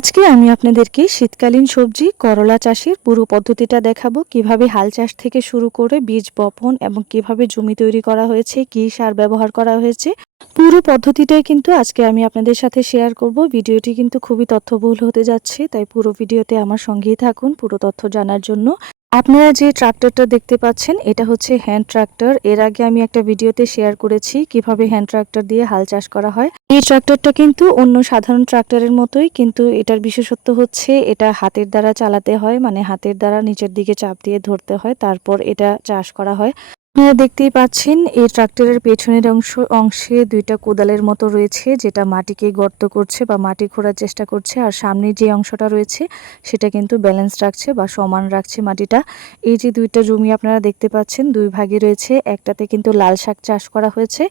আজকে আমি আপনাদেরকে শীতকালীন সবজি করলা চাষের পুরো পদ্ধতিটা দেখাবো। কিভাবে হাল চাষ থেকে শুরু করে বীজ বপন এবং কিভাবে জমি তৈরি করা হয়েছে, কী সার ব্যবহার করা হয়েছে, পুরো পদ্ধতিটাই কিন্তু আজকে আমি আপনাদের সাথে শেয়ার করব। ভিডিওটি কিন্তু খুবই তথ্যবহুল হতে যাচ্ছে, তাই পুরো ভিডিওতে আমার সঙ্গেই থাকুন পুরো তথ্য জানার জন্য। আপনারা যে ট্রাক্টরটা দেখতে পাচ্ছেন এটা হচ্ছে হ্যান্ড ট্রাক্টর। এর আগে আমি একটা ভিডিওতে শেয়ার করেছি কিভাবে হ্যান্ড ট্রাক্টর দিয়ে হাল চাষ করা হয়। এই ট্রাক্টরটা কিন্তু অন্য সাধারণ ট্রাক্টরের মতোই, কিন্তু এটার বিশেষত্ব হচ্ছে এটা হাতের দ্বারা চালাতে হয়, মানে হাতের দ্বারা নিচের দিকে চাপ দিয়ে ধরতে হয়, তারপর এটা চাষ করা হয়। আপনারা দেখতেই পাচ্ছেন এই ট্রাক্টরের পেছনের অংশে দুইটা কোদালের মতো রয়েছে, যেটা মাটিকে গর্ত করছে বা মাটি খোঁড়ার চেষ্টা করছে। আর সামনে যে অংশটা রয়েছে সেটা কিন্তু ব্যালেন্স রাখছে বা সমান রাখছে মাটিটা। এই যে দুইটা জমি আপনারা দেখতে পাচ্ছেন দুই ভাগে রয়েছে, একটাতে কিন্তু লাল শাক চাষ করা হয়েছে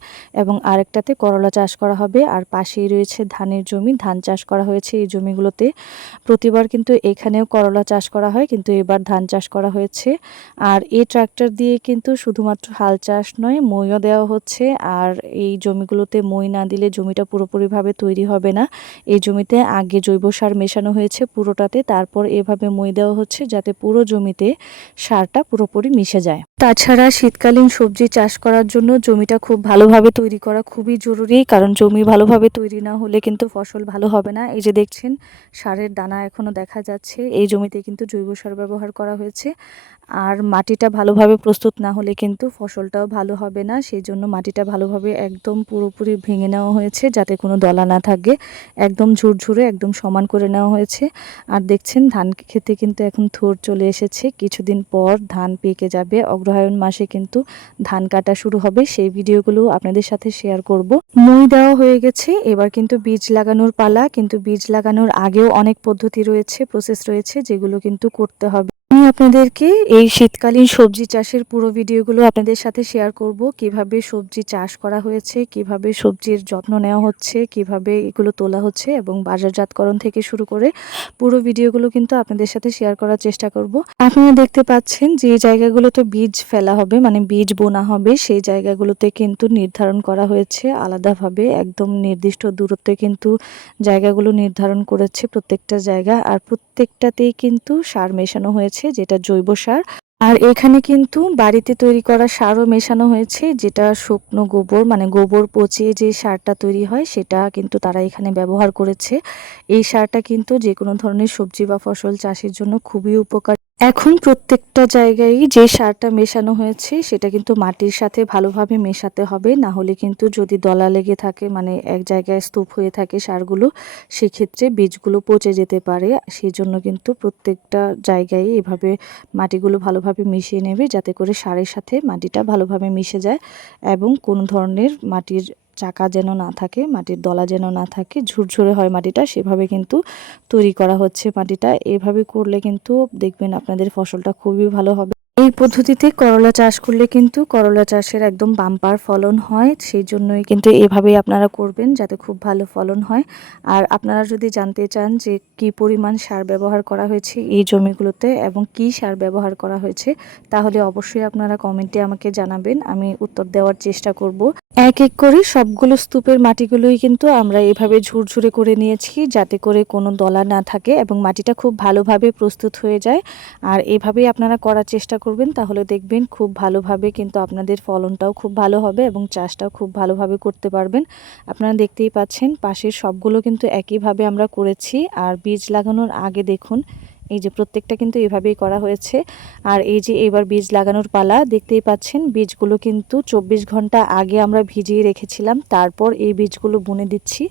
এবং আরেকটাতে করলা চাষ করা হবে। আর পাশেই রয়েছে ধানের জমি, ধান চাষ করা হয়েছে এই জমিগুলোতে। প্রতিবার কিন্তু এখানেও করলা চাষ করা হয়, কিন্তু এবার ধান চাষ করা হয়েছে। আর এই ট্রাক্টর দিয়ে কিন্তু শুধুমাত্র হাল চাষ নয়, মইও দেওয়া হচ্ছে। আর এই জমিগুলোতে মই না দিলে জমিটা পুরোপুরিভাবে তৈরি হবে না। এই জমিতে আগে জৈব সার মেশানো হয়েছে পুরোটাতে, তারপর এভাবে মই দেওয়া হচ্ছে যাতে পুরো জমিতে সারটা পুরোপুরি মিশে যায়। তাছাড়া শীতকালীন সবজি চাষ করার জন্য জমিটা খুব ভালোভাবে তৈরি করা খুবই জরুরি, কারণ জমি ভালোভাবে তৈরি না হলে কিন্তু ফসল ভালো হবে না। এই যে দেখছেন সারের দানা এখনো দেখা যাচ্ছে, এই জমিতে কিন্তু জৈব সার ব্যবহার করা হয়েছে। আর মাটিটা ভালোভাবে প্রস্তুত না হলে কিন্তু ফসলটাও ভালো হবে না, সেই জন্য মাটিটা ভালোভাবে একদম পুরোপুরি ভেঙে নেওয়া হয়েছে যাতে কোনো দলা না থাকে, একদম ঝুরঝুরে একদম সমান করে নেওয়া হয়েছে। আর দেখছেন ধান খেতে কিন্তু এখন থোড় চলে এসেছে, কিছুদিন পর ধান পেকে যাবে। অগ্রহায়ণ মাসে কিন্তু ধান কাটা শুরু হবে, সেই ভিডিওগুলো আপনাদের সাথে শেয়ার করব। মই দেওয়া হয়ে গেছে, এবার কিন্তু বীজ লাগানোর পালা। কিন্তু বীজ লাগানোর আগেও অনেক পদ্ধতি রয়েছে, প্রসেস রয়েছে, যেগুলো কিন্তু করতে হবে। আমি আপনাদেরকে এই শীতকালীন সবজি চাষের পুরো ভিডিওগুলো আপনাদের সাথে শেয়ার করব, কিভাবে সবজি চাষ করা হয়েছে, কিভাবে সবজির যত্ন নেওয়া হচ্ছে, কিভাবে এগুলো তোলা হচ্ছে এবং বাজারজাতকরণ থেকে শুরু করে পুরো ভিডিওগুলো কিন্তু আপনাদের সাথে শেয়ার করার চেষ্টা করব। আপনারা দেখতে পাচ্ছেন যে জায়গাগুলোতে বীজ ফেলা হবে, মানে বীজ বোনা হবে, সেই জায়গাগুলোতে কিন্তু নির্ধারণ করা হয়েছে আলাদাভাবে, একদম নির্দিষ্ট দূরত্বে কিন্তু জায়গাগুলো নির্ধারণ করেছে প্রত্যেকটা জায়গা। আর প্রত্যেকটাতেই কিন্তু সার মেশানো হয়েছে, যেটা জৈব সার। আর এখানে কিন্তু বাড়িতে তৈরি করা সারও মেশানো হয়েছে, যেটা শুকনো গোবর, মানে গোবর পচিয়ে যে সারটা তৈরি হয় সেটা কিন্তু তারা এখানে ব্যবহার করেছে। এই সারটা কিন্তু যে কোনো ধরনের সবজি বা ফসল চাষের জন্য খুবই উপকারী। এখন প্রত্যেকটা জায়গায় যে সারটা মেশানো হয়েছে সেটা কিন্তু মাটির সাথে ভালোভাবে মেশাতে হবে, না হলে কিন্তু যদি দলা লেগে থাকে, মানে এক জায়গায় স্তূপ হয়ে থাকে সারগুলো, সেক্ষেত্রে বীজগুলো পচে যেতে পারে। সেই জন্য কিন্তু প্রত্যেকটা জায়গায় এভাবে মাটিগুলো ভালোভাবে মিশিয়ে নেবে, যাতে করে সারের সাথে মাটিটা ভালোভাবে মিশে যায় এবং কোনো ধরনের মাটির চাকা যেন না থাকে, মাটির দলা যেন না থাকে, ঝুরঝুরে হয় মাটিটা, সেভাবে কিন্তু তৈরি করা হচ্ছে মাটিটা। এভাবে করলে কিন্তু দেখবেন আপনাদের ফসলটা খুবই ভালো হবে। এই পদ্ধতিতে করলা চাষ করলে কিন্তু করলা চাষের একদম বাম্পার ফলন হয়, সেই জন্যই কিন্তু এভাবেই আপনারা করবেন যাতে খুব ভালো ফলন হয়। আর আপনারা যদি জানতে চান যে কি পরিমাণ সার ব্যবহার করা হয়েছে এই জমিগুলোতে এবং কি সার ব্যবহার করা হয়েছে, তাহলে অবশ্যই আপনারা কমেন্টে আমাকে জানাবেন, আমি উত্তর দেওয়ার চেষ্টা করব। এক এক করে সবগুলো স্তূপের মাটিগুলোই কিন্তু আমরা এভাবে ঝুরঝুরে করে নিয়েছি, যাতে করে কোনো দলা না থাকে এবং মাটিটা খুব ভালোভাবে প্রস্তুত হয়ে যায়। আর এভাবেই আপনারা করার চেষ্টা করবেন, তাহলে দেখবেন খুব ভালোভাবে কিন্তু আপনাদের ফলনটাও খুব ভালো হবে এবং চাষটাও খুব ভালোভাবে করতে পারবেন। আপনারা দেখতেই পাচ্ছেন পাশের সবগুলো কিন্তু একইভাবে আমরা করেছি। আর বীজ লাগানোর আগে দেখুন এই যে প্রত্যেকটা কিন্তু এভাবেই করা হয়েছে। আর এই যে এবার বীজ লাগানোর পালা, দেখতেই পাচ্ছেন বীজগুলো কিন্তু 24 ঘন্টা আগে আমরা ভিজিয়ে রেখেছিলাম, তারপর এই বীজগুলো বুনে দিচ্ছি।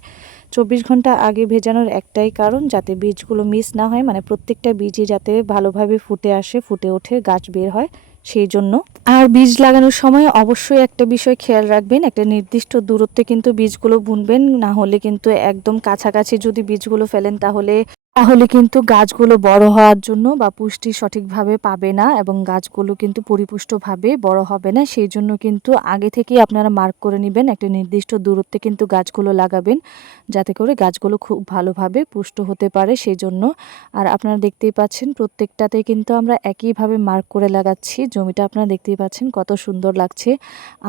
24 ঘন্টা আগে ভেজানোর একটাই কারণ, যাতে বীজগুলো মিস না হয়, মানে প্রত্যেকটা বীজই যাতে ভালোভাবে ফুটে আসে, ফুটে ওঠে, গাছ বের হয়, সেই জন্য। আর বীজ লাগানোর সময় অবশ্যই একটা বিষয় খেয়াল রাখবেন, একটা নির্দিষ্ট দূরত্বে কিন্তু বীজগুলো বুনবেন, না হলে কিন্তু একদম কাছাকাছি যদি বীজগুলো ফেলেন তাহলে তাহলে কিন্তু গাছগুলো বড় হওয়ার জন্য বা পুষ্টি সঠিকভাবে পাবে না এবং গাছগুলো কিন্তু পরিপুষ্টভাবে বড় হবে না। সেই জন্য কিন্তু আগে থেকেই আপনারা মার্ক করে নেবেন, একটা নির্দিষ্ট দূরত্বে কিন্তু গাছগুলো লাগাবেন, যাতে করে গাছগুলো খুব ভালোভাবে পুষ্ট হতে পারে, সেই জন্য। আর আপনারা দেখতেই পাচ্ছেন প্রত্যেকটাতে কিন্তু আমরা একইভাবে মার্ক করে লাগাচ্ছি। জমিটা আপনারা দেখতেই পাচ্ছেন কত সুন্দর লাগছে।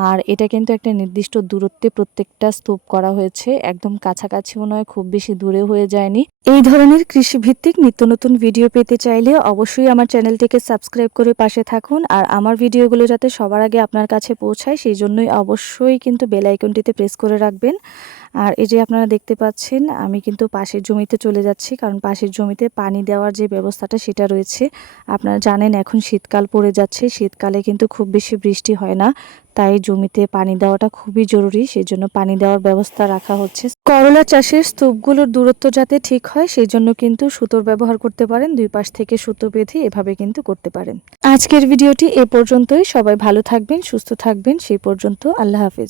আর এটা কিন্তু একটা নির্দিষ্ট দূরত্বে প্রত্যেকটা স্তূপ করা হয়েছে, একদম কাছাকাছিও নয়, খুব বেশি দূরে হয়ে যায়নি। এই ধরনের কৃষিভিত্তিক নিত্য নতুন ভিডিও পেতে চাইলে অবশ্যই আমার চ্যানেলটিকে সাবস্ক্রাইব করে পাশে থাকুন। আর আমার ভিডিওগুলো যাতে সবার আগে আপনার কাছে পৌঁছায় সেই জন্যই অবশ্যই কিন্তু বেল আইকনটিতে প্রেস করে রাখবেন। আর এই যে আপনারা দেখতে পাচ্ছেন আমি কিন্তু পাশের জমিতে চলে যাচ্ছি, কারণ পাশের জমিতে পানি দেওয়ার যে ব্যবস্থাটা সেটা রয়েছে। আপনারা জানেন এখন শীতকাল পড়ে যাচ্ছে, শীতকালে কিন্তু খুব বেশি বৃষ্টি হয় না, তাই জমিতে পানি দেওয়াটা খুবই জরুরি, সেই জন্য পানি দেওয়ার ব্যবস্থা রাখা হচ্ছে। করলা চাষের স্তূপগুলোর দূরত্ব যাতে ঠিক হয় সেই জন্য কিন্তু সুতোর ব্যবহার করতে পারেন, দুই পাশ থেকে সুতো বেঁধে এভাবে কিন্তু করতে পারেন। আজকের ভিডিওটি এ পর্যন্তই। সবাই ভালো থাকবেন, সুস্থ থাকবেন, সেই পর্যন্ত আল্লাহ হাফেজ।